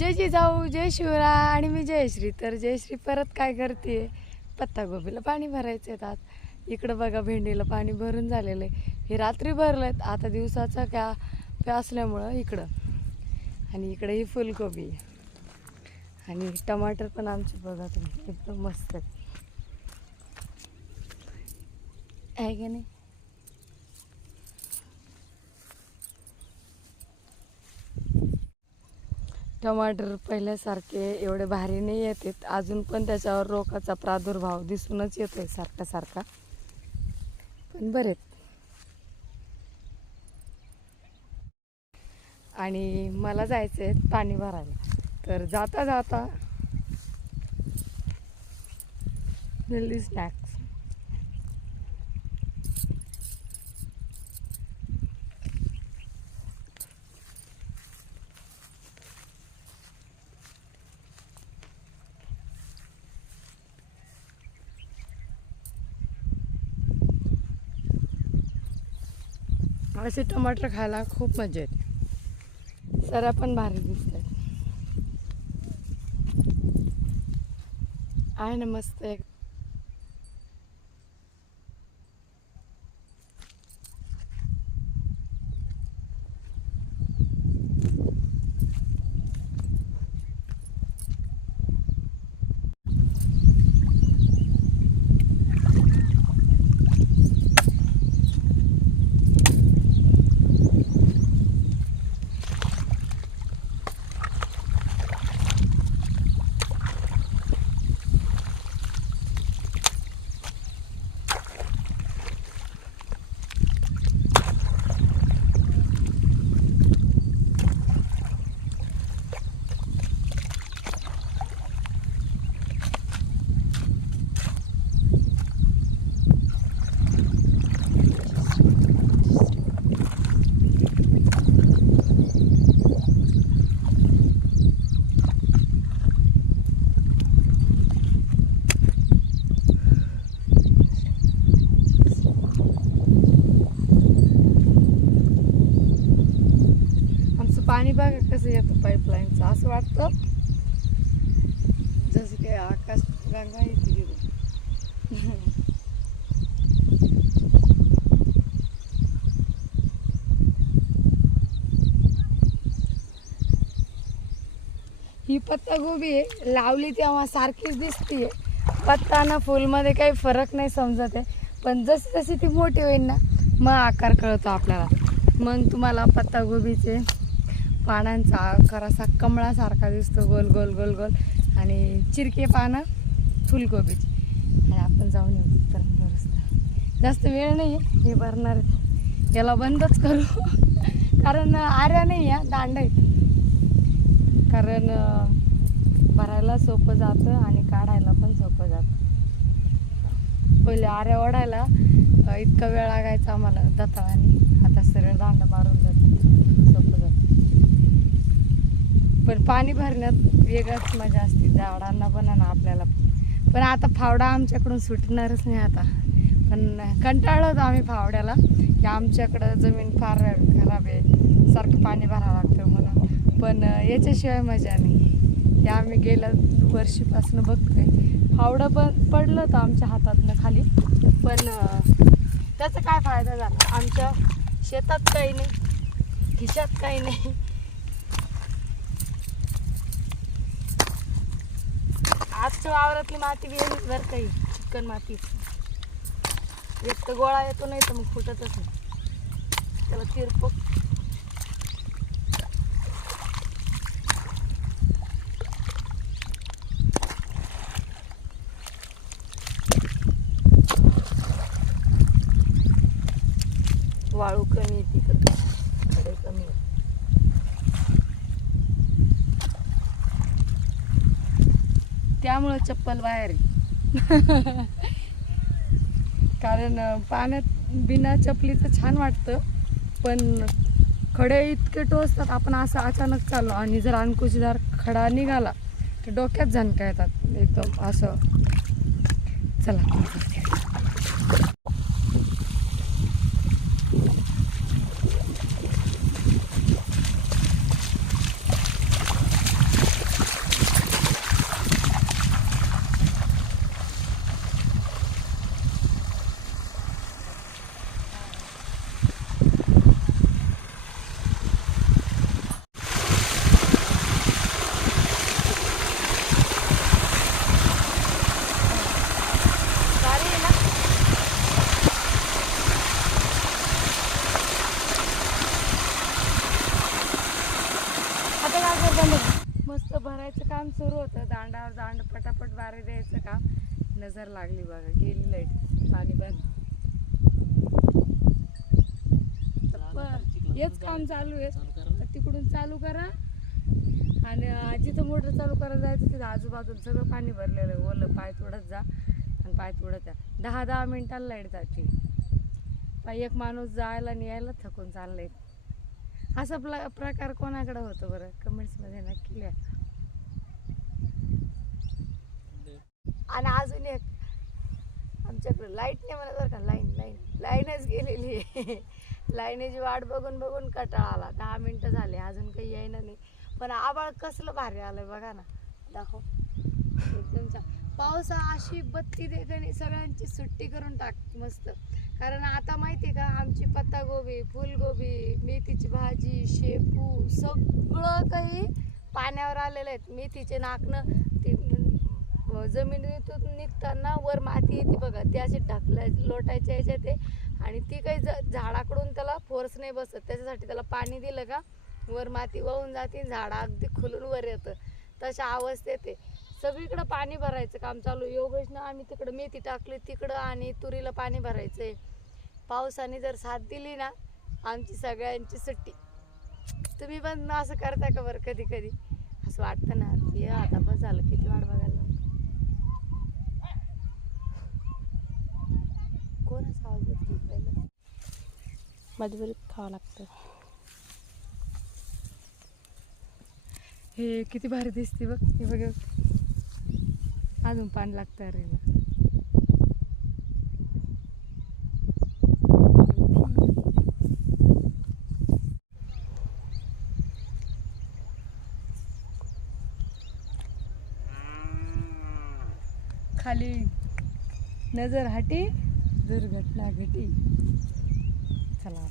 जय जिजाऊ जय शिवरा आणि मी जयश्री. तर जयश्री परत काय करते? पत्तागोबीला पाणी भरायचं आहेत आता इकडं बघा भेंडीला पाणी भरून झालेलं आहे. हे रात्री भरलं आता दिवसाचा क्या प्या असल्यामुळं इकडं. आणि इकडं ही फुलकोबी आहे. आणि टमाटर पण आमचे बघा तुम्ही एकदम मस्त आहेत. आहे का नाही? टमाटर पहिल्यासारखे एवढे भारी नाही येतात. अजून पण त्याच्यावर रोगाचा प्रादुर्भाव दिसूनच येतोय सारखा सारखा. पण बरेच आणि मला जायचं आहे पाणी भरायला. तर जाता जाता हेल्दी स्नॅक्स असे टमाटर खायला खूप मजा येते. सरा पण भारी दिसत आहेत आहे ना मस्त एक आमचं पाणी बघा कसं येतो पाईपलाईनचं असं वाटतं. जसं काही आकाश गंगा येते तिथे ही पत्तागोबी आहे लावली तेव्हा सारखीच दिसतीये. पत्ता ना फुलमध्ये काही फरक नाही समजत आहे. पण जशी जशी ती मोठी होईल ना मग आकार कळतो आपल्याला. मग तुम्हाला पत्तागोबीचे पानांचा आकार असा कमळासारखा दिसतो गोल गोल गोल गोल. आणि चिरके पानं फुलकोबीची आणि आपण जाऊन येऊ तिथपर्यंत रस्ता जास्त वेळ नाही आहे हे भरणार आहे. याला बंदच करू. कारण आऱ्या नाही या दांड आहेत कारण भरायला सोपं जातं आणि काढायला पण सोपं जातं. पहिले आऱ्या ओढायला इतका वेळ लागायचा आम्हाला दताळाने. आता सरळ दांड मारून जातं सोपं जातं पण पाणी भरण्यात वेगळंच मजा असते झाडांना पण आणि आपल्याला पण. आता फावडा आमच्याकडून सुटणारच नाही आता. पण कंटाळलो होतो आम्ही फावड्याला की आमच्याकडं जमीन फार खराब आहे सारखं पाणी भरावं लागतं म्हणून. पण याच्याशिवाय मजा नाही. हे आम्ही गेल्या वर्षीपासून बघतोय. फावडं पण पडलं होतं आमच्या हातातनं खाली. पण त्याचा काय फायदा झाला? आमच्या शेतात काही नाही खिशात काही नाही. आजच्या वावरातली माती गेली बरं काही चिकन माती. एक तर गोळा येतो नाही तर मग फुटतच नाही. त्याला तिरपक वाळू कमी आहे तिकडं खडे कमी आहे त्यामुळं चप्पल बाहेर कारण पाण्यात बिना चपलीचं छान वाटतं पण खडे इतके टोचतात आपण असं अचानक चाललो आणि जर अंकुशदार खडा निघाला तर डोक्यात झणका येतात एकदम असं. चला पंधरा मस्त भरायचं काम सुरू होतं दांडावर दांड पटापट बारे द्यायचं काम नजर लागली बघा गेली लाइट पाणी बंद हेच काम चालू आहे. तिकडून चालू करा. आणि जिथं मोटर चालू करायला जायचं तिथं आजूबाजूला सगळं पाणी भरलेलं आहे. ओलं पाय तोडत जा आणि पाय तोडत या दहा दहा मिनिटाला लाइट जाते. पाय एक माणूस जायला आणि यायला थकून चाललंय. असा प्र प्रकार कोणाकडे होतो बरं? कमेंट्समध्ये नक्की लिहा. आणि अजून एक आमच्याकडे लाइट नाही म्हणत बरं का. लाईन लाईन लाईनच गेलेली आहे. लाईनीची वाट बघून बघून कटाळा आला. दहा मिनटं झाले. अजून काही येईना नाही. पण आबाळ कसलं भारी आलं बघा ना. दाखव. एकदम पाऊस पावसा अशी बत्ती दे का सगळ्यांची सुट्टी करून टाक मस्त. कारण आता माहिती आहे का आमची पत्तागोबी फुलगोबी मेथीची भाजी शेपू सगळं काही पाण्यावर आलेलं आहे मेथीचे नाकणं ते जमिनीतून निघताना वर माती येते बघा ती अशी ढकल्या लोटायच्या याच्या ते आणि ती काही ज- झाडाकडून त्याला फोर्स नाही बसत. त्याच्यासाठी त्याला पाणी दिलं का वर माती वाहून जाते झाडा अगदी खुलून वर येतं. तशा अवस्थेत ते सगळीकडं पाणी भरायचं काम चालू आहे. योगेशनं आम्ही तिकडं मेथी टाकली तिकडं आणि तुरीला पाणी भरायचं आहे पावसाने जर साथ दिली ना आमची सगळ्यांची सुट्टी. तुम्ही पण असं करता का बरं कधी कधी असं वाटतं ना ये आता बस झालं किती वाट बघायला कोणाचा आवाज येतोय पहिलं मजबुरीत खावं लागतं. हे किती भारी दिसते बघ हे बघ. अजून पाणी लागतं अरे खाली नजर हटी. दुर्घटना घटी. चला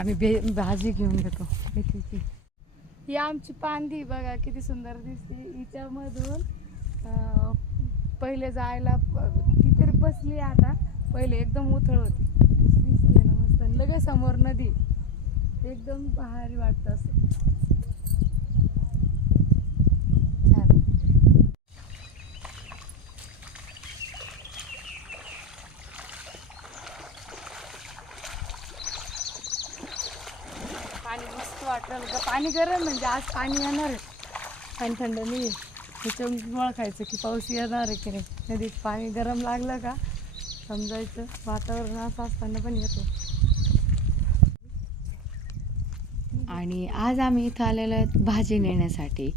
आम्ही बे भाजी घेऊन घेतो. मेथीची ही आमची पांदी बघा किती सुंदर दिसते. हिच्यामधून पहिले जायला तिथे ती बसली आता. पहिले एकदम उथळ होती. दिसते ना मस्त. लगेच समोर नदी. एकदम भारी वाटतं असं. वाटलं पाणी गरम म्हणजे आज पाणी येणार आहे. पाणी थंड नाही त्याच्यामुळे ओळखायचं की पाऊस येणार आहे की नाही? नदीत पाणी गरम लागलं का? समजायचं. वातावरण असं असताना पण येतो. आणि आज आम्ही इथं आलेलो आहेत भाजी नेण्यासाठी.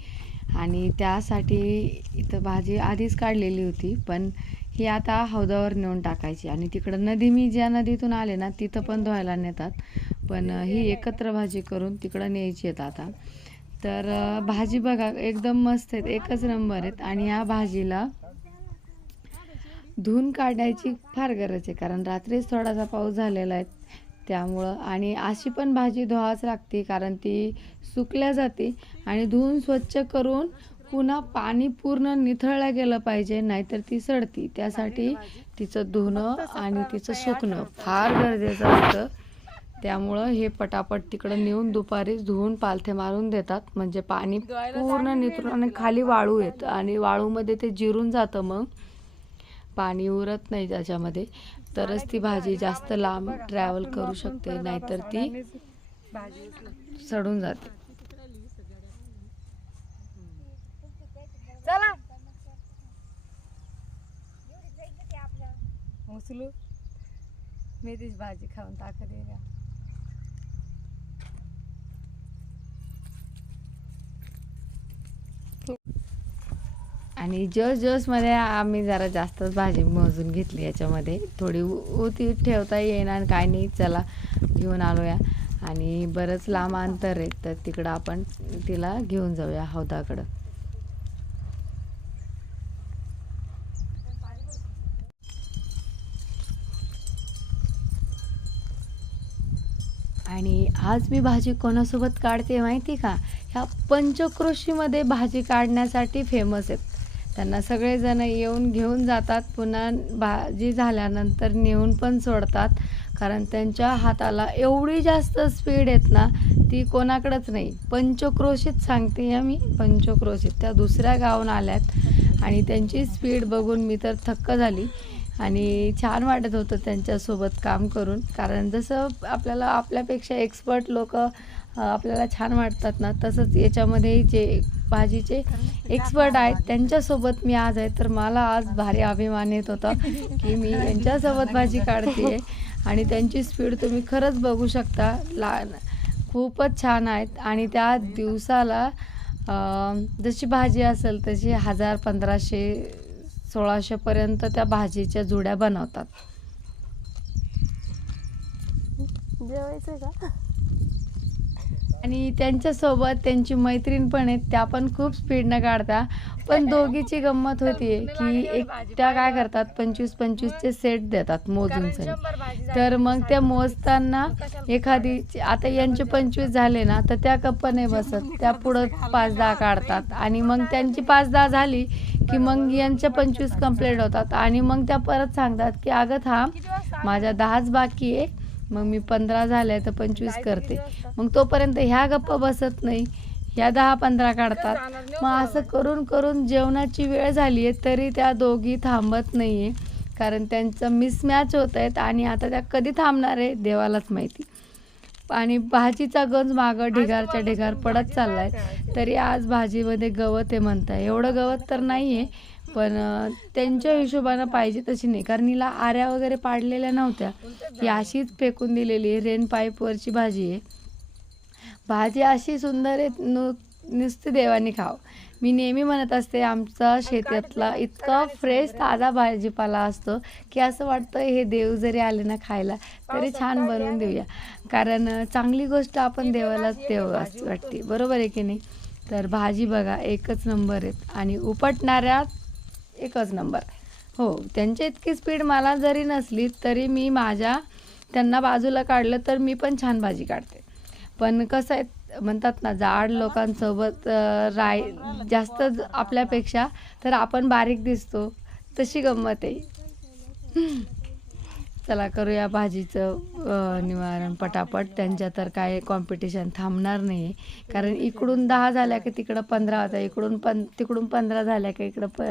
आणि त्यासाठी इथं भाजी आधीच काढलेली होती पण ही आता हौदावर नेऊन टाकायची. आणि तिकडं नदी मी ज्या नदीतून आले ना तिथं पण धुवायला नेतात. पण ही एकत्र भाजी करून तिकडं न्यायची आहेत आता. तर भाजी बघा एकदम मस्त आहेत. एकच नंबर आहेत. आणि ह्या भाजीला धुवून काढायची फार गरज आहे. कारण रात्रीच थोडासा पाऊस झालेला आहे त्यामुळं. आणि अशी पण भाजी धुवाच लागते कारण ती सुकल्या जाते. आणि धुवून स्वच्छ करून पुन्हा पाणी पूर्ण निथळलं गेलं पाहिजे नाहीतर ती सडती. त्यासाठी तिचं धुणं आणि तिचं सुकणं फार गरजेचं असतं. त्यामुळं हे पटापट तिकडं नेऊन दुपारीच धुवून पालथे मारून देतात. म्हणजे पाणी पूर्ण निथरून आणि खाली वाळू येतं. आणि वाळूमध्ये ते जिरून जातं मग. पाणी उरत नाही त्याच्यामध्ये. तरच ती भाजी जास्त लांब ट्रॅव्हल करू शकते. नाहीतर ती सडून जाते. चला. उचलू. मेथीची भाजी खाऊन ताकद आणि जस जसमध्ये आम्ही जरा जास्तच भाजी मोजून घेतली याच्यामध्ये. थोडी उ- उती ठेवता येईना काय नाही चला घेऊन आलोया. आणि बरंच लांब अंतर आहे तर तिकडं आपण तिला घेऊन जाऊया हौदाकडं. आणि आज मी भाजी कोणासोबत काढते माहिती का? ह्या पंचक्रोशीमध्ये भाजी काढण्यासाठी फेमस आहेत. त्यांना सगळेजण येऊन घेऊन जातात पुन्हा भाजी झाल्यानंतर नेऊन पण सोडतात. कारण त्यांच्या हाताला एवढी जास्त स्पीड आहेत ना ती कोणाकडंच नाही. पंचक्रोशीत सांगते आहे मी पंचक्रोशीत. त्या दुसऱ्या गावून आल्यात आणि त्यांची स्पीड बघून मी तर थक्क झाली. आणि छान वाटत होतं त्यांच्यासोबत काम करून. कारण जसं आपल्याला आपल्यापेक्षा एक्सपर्ट लोक आपल्याला छान वाटतात ना. तसंच याच्यामध्ये जे भाजीचे एक्सपर्ट आहेत त्यांच्यासोबत मी आज आहे. तर मला आज भारी अभिमान येत होता की मी यांच्यासोबत भाजी काढते आणि त्यांची स्पीड तुम्ही खरंच बघू शकता. ला खूपच छान आहेत. आणि त्या दिवसाला जशी भाजी असेल तशी हजार पंधराशे सोळाशेपर्यंत त्या भाजीच्या जुड्या बनवतात. जेवायचं का? आणि त्यांच्यासोबत त्यांची मैत्रीण पण आहेत त्या पण खूप स्पीडनं काढता पण दोघीची गंमत होती की एक त्या काय करतात पंचवीस पंचवीसचे सेट देतात मोजून तर मग त्या मोजताना एखादी आता यांचे पंचवीस झाले ना तर त्या गप्प नाही बसत त्या पुढं पाच दहा काढतात. आणि मग त्यांची पाच दहा झाली की मग यांच्या पंचवीस कंप्लीट होतात. आणि मग त्या परत सांगतात की अगं थांब माझ्या दहाच बाकी आहे मग मी पंधरा झाल्या तर पंचवीस करते. मग तोपर्यंत ह्या गप्पा बसत नाही. ह्या दहा पंधरा काढतात. मग असं करून करून जेवणाची वेळ झाली आहे तरी त्या दोघी थांबत नाही आहे कारण त्यांचं मिसमॅच होत आहेत आणि आता त्या कधी थांबणार आहे देवालाच माहिती. आणि भाजीचा गंज मागं ढिगारच्या ढिगार पडत चाललाय. तरी आज भाजीमध्ये गवत आहे म्हणताय. एवढं गवत तर नाही आहे पण त्यांच्या हिशोबानं पाहिजे तशी नाही. कारण हिला आऱ्या वगैरे पाडलेल्या नव्हत्या. ही अशीच फेकून दिलेली आहे. रेन पाईपवरची भाजी आहे. भाजी अशी सुंदर आहे नु नुसती देवाने खाव. मी नेहमी म्हणत असते आमचा शेतातला इतका फ्रेश ताजा भाजीपाला असतो की असं वाटतं हे देव जरी आले ना खायला तरी छान बनवून देऊया. कारण चांगली गोष्ट आपण देवालाच देव असं वाटते. बरोबर आहे की नाही? तर भाजी बघा एकच नंबर आहेत. आणि उपटणाऱ्या एकच नंबर. हो त्यांची इतकी स्पीड मला जरी नसली तरी मी माझ्या त्यांना बाजूला काढलं तर मी पण छान भाजी काढते. पण कसं आहे म्हणतात ना जाड लोकांसोबत राय जास्त आपल्यापेक्षा तर आपण बारीक दिसतो तशी गंमत आहे. चला करूया भाजीचं निवारण पटापट. त्यांच्या तर काय कॉम्पिटिशन थांबणार नाही. कारण इकडून दहा झाल्या की तिकडं पंधरा होत्या इकडून पण तिकडून पंधरा झाल्या की इकडं प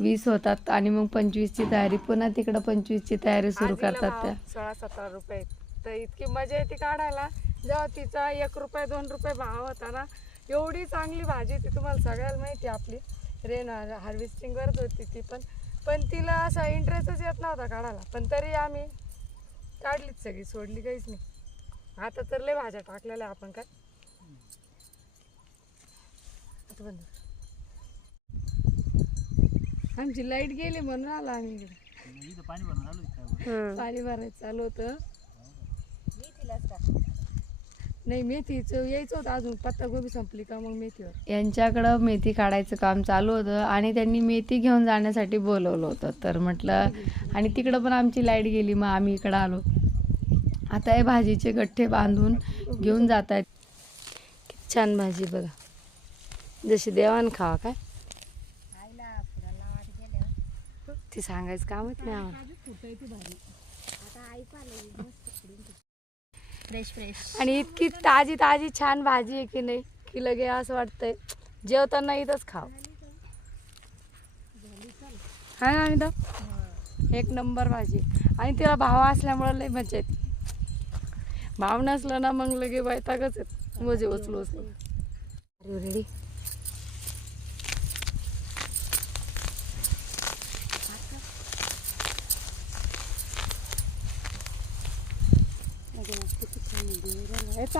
वीस होतात आणि मग पंचवीसची तयारी पुन्हा तिकडं पंचवीसची तयारी सुरू करतात त्या. सोळा सतरा रुपये. तर इतकी मजा येते काढायला. जेव्हा तिचा एक रुपये दोन रुपये भाव होता ना एवढी चांगली भाजी ती तुम्हाला सगळ्याला माहिती आहे आपली. रेन हार्वेस्टिंगवरच होती ती पण. पण तिला असा इंटरेस्टच येत नव्हता काढायला. पण तरी आम्ही काढलीच सगळी सोडली काहीच नाही. आता तर लय भाज्या टाकलेल्या आपण काय. आता बंद कर. आमची लाइट गेली म्हणून आला आम्ही इकडे. पाणी भरायचं चालू होतं. नाही मेथीचं यायचं होतं अजून. पत्तागोबी संपली का मग मेथीवर? यांच्याकडं मेथी काढायचं काम चालू होतं आणि त्यांनी मेथी घेऊन जाण्यासाठी बोलवलं होतं. तर म्हटलं आणि तिकडं पण आमची लाइट गेली मग आम्ही इकडं आलो. आता हे भाजीचे गठ्ठे बांधून घेऊन जात आहेत किती छान भाजी बघा. जशी देवान खावा काय? ती सांगायचं कामच नाही आम्हाला. फ्रेश फ्रेश आणि इतकी ताजी ताजी छान भाजी आहे की नाही की लगे असं वाटतंय जेवताना इथंच खाव. हा ना अनिता. एक नंबर भाजी आणि तिला भाव असल्यामुळं लई मजा येते. भाव नसलं ना मग लगे वैतागच येत. मोजे उचलू उचलू रेडी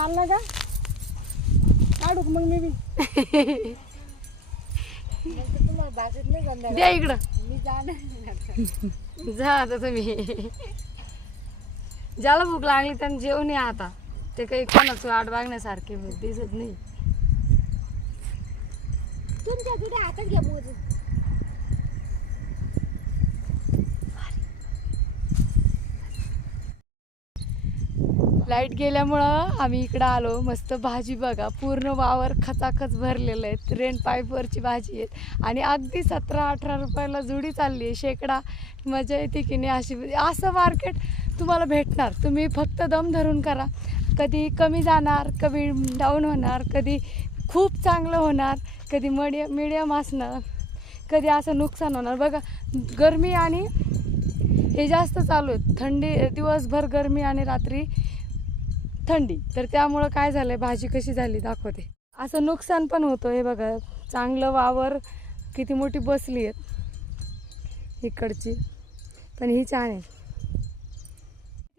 चाललं का? काढू का मग मी बी? द्या इकडं. जा आता तुम्ही. ज्याला भूक लागली त्यानं जेवण या आता. ते काही कोणाचं वाट बघण्यासारखे दिसत नाही. तुमच्या तुझ्या हातात घ्या मोजून. लाइट गेल्यामुळं आम्ही इकडं आलो. मस्त भाजी बघा. पूर्ण वावर खचाखच भरलेलं आहे. रेन पाईपवरची भाजी आहेत. आणि अगदी सतरा अठरा रुपयाला जुडी चालली आहे. शेकडा. मजा येते की नाही अशी. असं मार्केट तुम्हाला भेटणार. तुम्ही फक्त दम धरून करा. कधी कमी जाणार कधी डाऊन होणार कधी खूप चांगलं होणार कधी मडिय मिडियम असणार कधी असं नुकसान होणार. बघा गरमी आणि हे जास्त चालू आहे थंडी दिवसभर गरमी आणि रात्री थंडी. तर त्यामुळं काय झालंय? भाजी कशी झाली? दाखवते. असं नुकसान पण होतं हे बघा. चांगलं वावर किती मोठी बसली आहेत इकडची. पण ही छान आहे.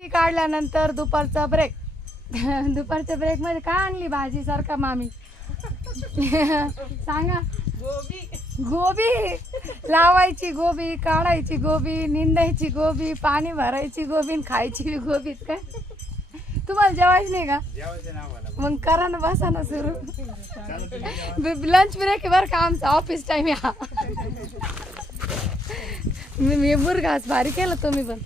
ती काढल्यानंतर दुपारचा ब्रेक दुपारच्या ब्रेकमध्ये काय आणली भाजी सारखा मामी? सांगा. गोबी. लावायची गोबी काढायची गोबी निंदायची गोबी पाणी भरायची गोबी खायची बी गोबीच काय? तुम्हाला जेवायचं नाही का? मग करा ना बसा ना सुरू. लंच ब्रेक बरं का आमचा ऑफिस टाइम या मी मुरघास भारी केलं तुम्ही पण.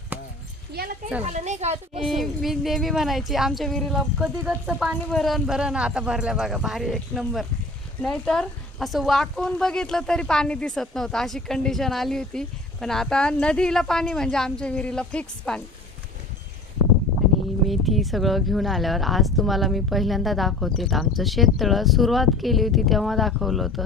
याला काही चला. झालं नाही का? तू मी नेहमी म्हणायची आमच्या विहिरीला कधी गच्च पाणी भरण भरण. आता भरल्या बघा भारी एक नंबर नाहीतर असं वाकून बघितलं तरी पाणी दिसत नव्हतं. अशी कंडिशन आली होती. पण आता नदीला पाणी म्हणजे आमच्या विहिरीला फिक्स पाणी. मेथी सगळं घेऊन आल्यावर आज तुम्हाला मी पहिल्यांदा दाखवते. आमचं शेततळं सुरुवात केली होती तेव्हा दाखवलं होतं.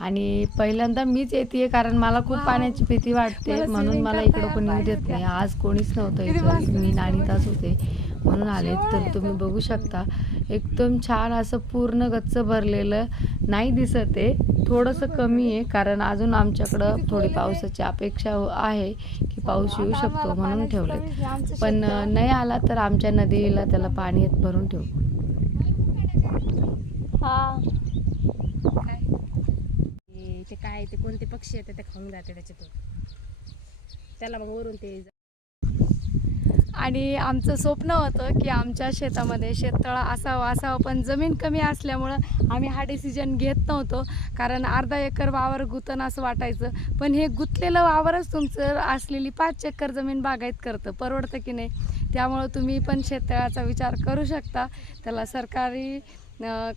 आणि पहिल्यांदा मीच येते कारण मला खूप पाण्याची भीती वाटते. म्हणून मला इकडं कोणी देत नाही. आज कोणीच नव्हतं इथं. मी नानीताच होते. म्हणून आले तर तुम्ही बघू शकता. एकदम छान असं पूर्ण गच्च भरलेलं नाही दिसत आहे. थोडंसं कमी आहे कारण अजून आमच्याकडं थोडी पावसाची अपेक्षा हो- आहे की पाऊस येऊ शकतो म्हणून ठेवले पण नाही आला तर आमच्या नदीला त्याला पाणी येत भरून ठेवू. हा. ते- ते काय ते कोणते पक्षी येते ते खाऊन जाते त्याच्यातून. त्याला मग वरून ते आणि आमचं स्वप्न होतं की आमच्या शेतामध्ये शेततळा असावा असावा. पण जमीन कमी असल्यामुळं आम्ही हा डिसिजन घेत नव्हतो. कारण अर्धा एकर वावर गुतन असं वाटायचं. पण हे गुंतलेलं वावरच तुमचं असलेली पाच एकर जमीन बागायत करतं. परवडतं की नाही? त्यामुळं तुम्ही पण शेततळ्याचा विचार करू शकता. त्याला सरकारी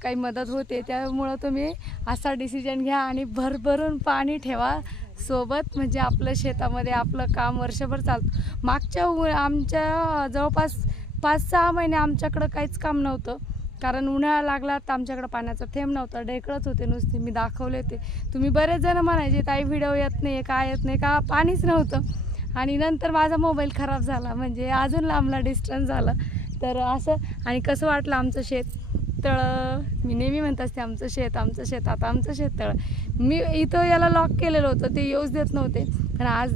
काही मदत होते. त्यामुळं तुम्ही असा डिसिजन घ्या आणि भरभरून पाणी ठेवा. सोबत म्हणजे आपलं शेतामध्ये आपलं काम वर्षभर चालतं. मागच्या उ आमच्या जवळपास पाच सहा महिने आमच्याकडं काहीच काम नव्हतं. कारण उन्हाळा लागला तर आमच्याकडं पाण्याचा थेंब नव्हता. ढेकळच होते नुसते. मी दाखवले ते. तुम्ही बरेच जण म्हणायचे ताई व्हिडिओ येत नाही काय येत नाही का? पाणीच नव्हतं. आणि नंतर माझा मोबाईल खराब झाला. म्हणजे अजून लांबला डिस्टन्स झाला. तर असं आणि कसं वाटलं आमचं शेत? तळं मी नेहमी म्हणत असते आमचं शेत आमचं शेत आता आमचं शेत तळं मी इथं याला लॉक केलेलं होतं ते येऊच देत नव्हते. पण आज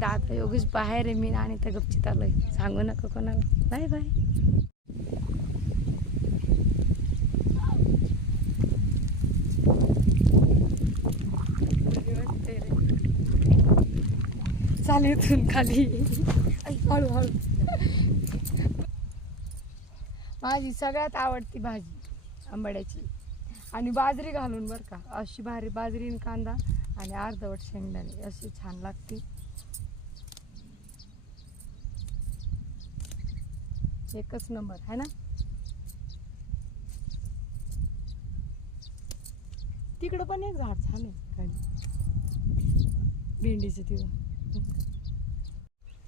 दादा योगेश बाहेर आहे मी आणि त्या गपचित आहे सांगू नका कोणाला. Bye bye. चालेल इथून खाली. हळूहळू. माझी सगळ्यात आवडती भाजी आंबाड्याची. आणि बाजरी घालून बरं का अशी भारी बाजरी आणि कांदा आणि अर्धवट शेंगदाणे अशी छान लागते. एकच नंबर है ना? तिकडं पण एक झाड छान आहे भेंडीचं तिथं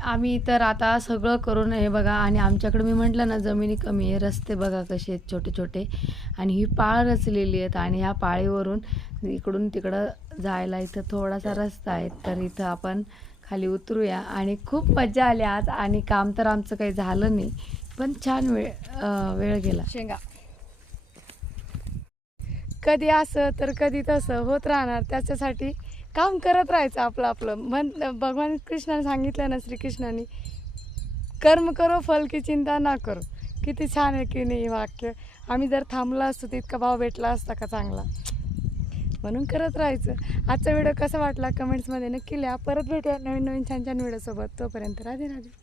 आम्ही तर आता सगळं करून हे बघा आणि आमच्याकडे मी म्हटलं ना जमिनी कमी आहे रस्ते बघा कसे आहेत छोटे छोटे आणि ही पाळ रचलेली आहेत आणि ह्या पाळीवरून इकडून तिकडं जायला इथं थोडासा रस्ता आहे तर इथं आपण खाली उतरूया. आणि खूप मजा आली आज आणि काम तर आमचं काही झालं नाही पण छान वेळ वेळ गेला. शेंगा. कधी असं तर कधी तसं होत राहणार त्याच्यासाठी काम करत राहायचं आपलं आपलं. मन भगवान कृष्णाने सांगितलं ना श्रीकृष्णाने कर्म करो फल की चिंता ना करो. किती छान आहे की नाही वाक्य. आम्ही जर थांबलो असतो तितका इतका भाव भेटला असता का चांगला? म्हणून करत राहायचं. आजचा व्हिडिओ कसा वाटला? कमेंट्समध्ये नक्की लिहा. परत भेटूया नवीन नवीन छान छान व्हिडिओसोबत. तोपर्यंत राधे राधे.